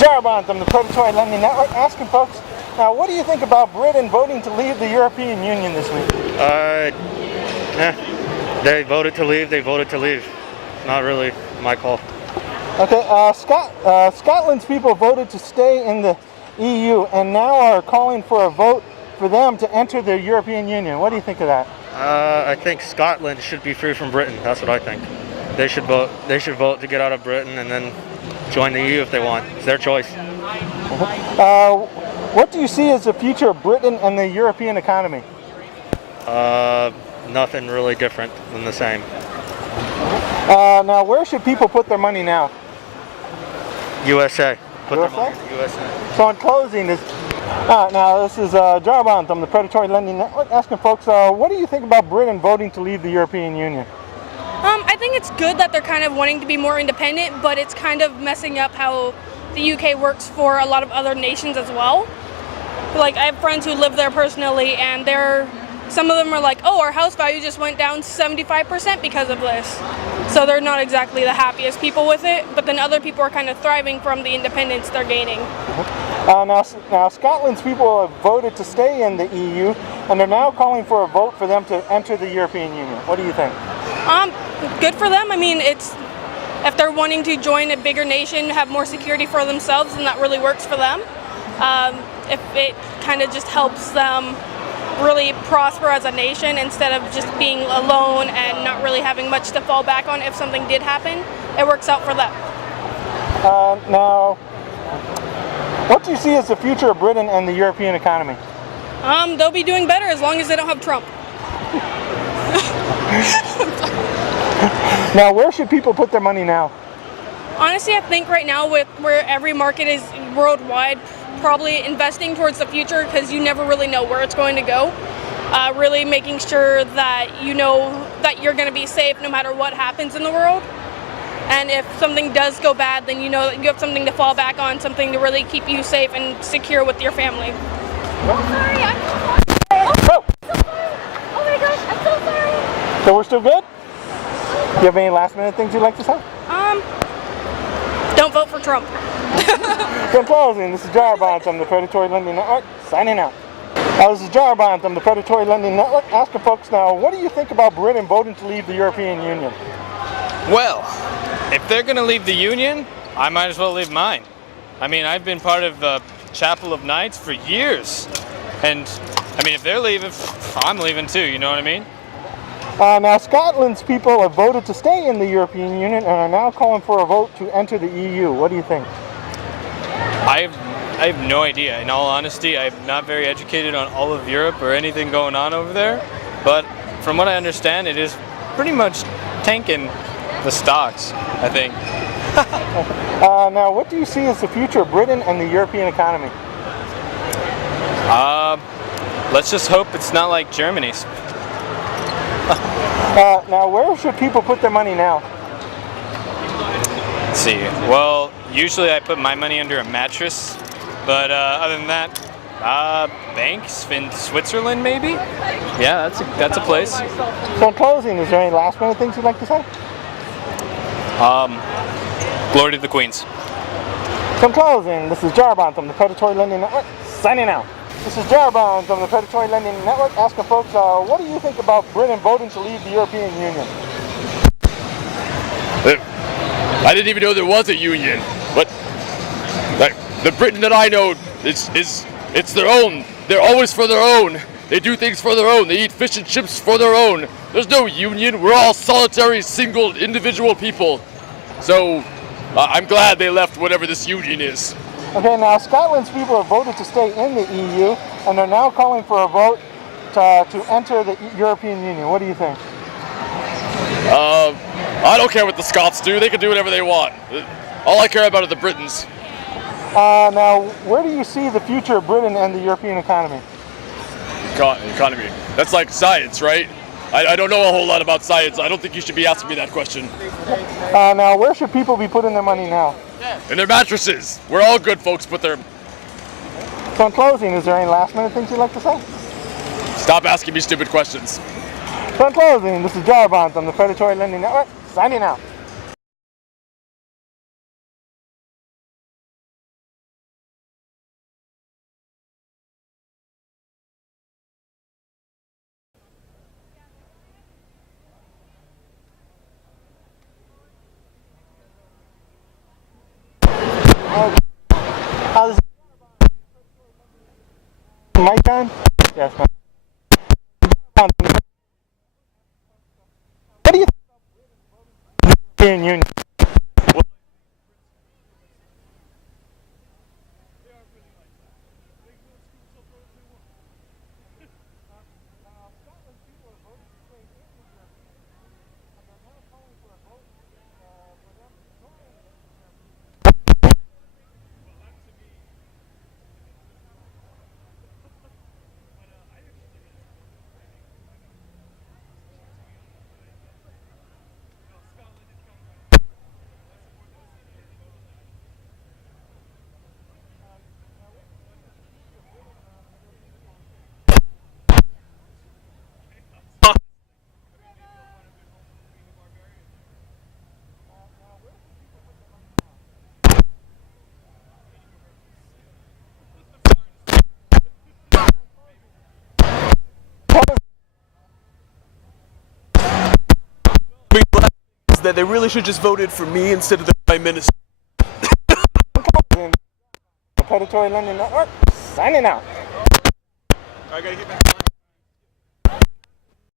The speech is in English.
Jarabon from the Predatory Lending Network, asking folks, now what do you think about Britain voting to leave the European Union this week? They voted to leave, they voted to leave. Not really my call. Okay, Scotland's people voted to stay in the EU and now are calling for a vote for them to enter the European Union. What do you think of that? I think Scotland should be free from Britain. That's what I think. They should vote. They should vote to get out of Britain and then join the EU if they want. It's their choice. What do you see as the future of Britain and the European economy? Nothing really different than the same. Now, where should people put their money now? USA. Put USA? their money in the USA. So in closing, this is Jarabon from the Predatory Lending Network, asking folks, what do you think about Britain voting to leave the European Union? I think it's good that they're kind of wanting to be more independent, but it's kind of messing up how the UK works for a lot of other nations as well. Like, I have friends who live there personally, and some of them are like, oh, our house value just went down 75% because of this. So they're not exactly the happiest people with it, but then other people are kind of thriving from the independence they're gaining. Now, Scotland's people have voted to stay in the EU, and they're now calling for a vote for them to enter the European Union. What do you think? Good for them. I mean, if they're wanting to join a bigger nation, have more security for themselves, then that really works for them. If it kind of just helps them really prosper as a nation instead of just being alone and not really having much to fall back on if something did happen, it works out for them. Now, what do you see as the future of Britain and the European economy? They'll be doing better as long as they don't have Trump. Now, where should people put their money now? Honestly, I think right now, with where every market is worldwide, probably investing towards the future, because you never really know where it's going to go. Really making sure that you know that you're going to be safe no matter what happens in the world. And if something does go bad, then you know that you have something to fall back on, something to really keep you safe and secure with your family. Oh, sorry, I'm so sorry. I'm so sorry. Oh my gosh, I'm so sorry. So we're still good? Do you have any last minute things you'd like to say? Don't vote for Trump. So in closing, this is Jarabon from the Predatory Lending Network, signing out. This is Jarabon from the Predatory Lending Network, asking folks now, what do you think about Britain voting to leave the European Union? Well, if they're going to leave the Union, I might as well leave mine. I mean, I've been part of the Chapel of Knights for years. And, I mean, if they're leaving, I'm leaving too, you know what I mean? Now, Scotland's people have voted to stay in the European Union and are now calling for a vote to enter the EU. What do you think? I have no idea. In all honesty, I'm not very educated on all of Europe or anything going on over there. But from what I understand, it is pretty much tanking the stocks, I think. Now, what do you see as the future of Britain and the European economy? Let's just hope it's not like Germany's. Now, where should people put their money now? Let's see. Well, usually I put my money under a mattress, but other than that, banks in Switzerland, maybe? Yeah, that's a place. So in closing, is there any last minute things you'd like to say? Glory to the Queens. So in closing, this is Jarabon from the Predatory Lending Network, signing out. This is Jarabon from the Predatory Lending Network, asking folks, what do you think about Britain voting to leave the European Union? I didn't even know there was a union, but the Britain that I know it's their own. They're always for their own. They do things for their own. They eat fish and chips for their own. There's no union. We're all solitary, single, individual people. So I'm glad they left whatever this union is. Okay, now Scotland's people have voted to stay in the EU, and they're now calling for a vote to enter the European Union. What do you think? I don't care what the Scots do. They can do whatever they want. All I care about are the Britons. Now, where do you see the future of Britain and the European economy? Economy. That's like science, right? I don't know a whole lot about science. I don't think you should be asking me that question. Now, where should people be putting their money now? In their mattresses. We're all good folks put their... So in closing, is there any last minute things you'd like to say? Stop asking me stupid questions. So in closing, this is Jarabon from the Predatory Lending Network, signing out. How's mic on? Yes, ma'am. What do you think of the European Union? That they really should just voted for me instead of the Prime Minister. The Predatory Lending Network, signing out. I gotta get back.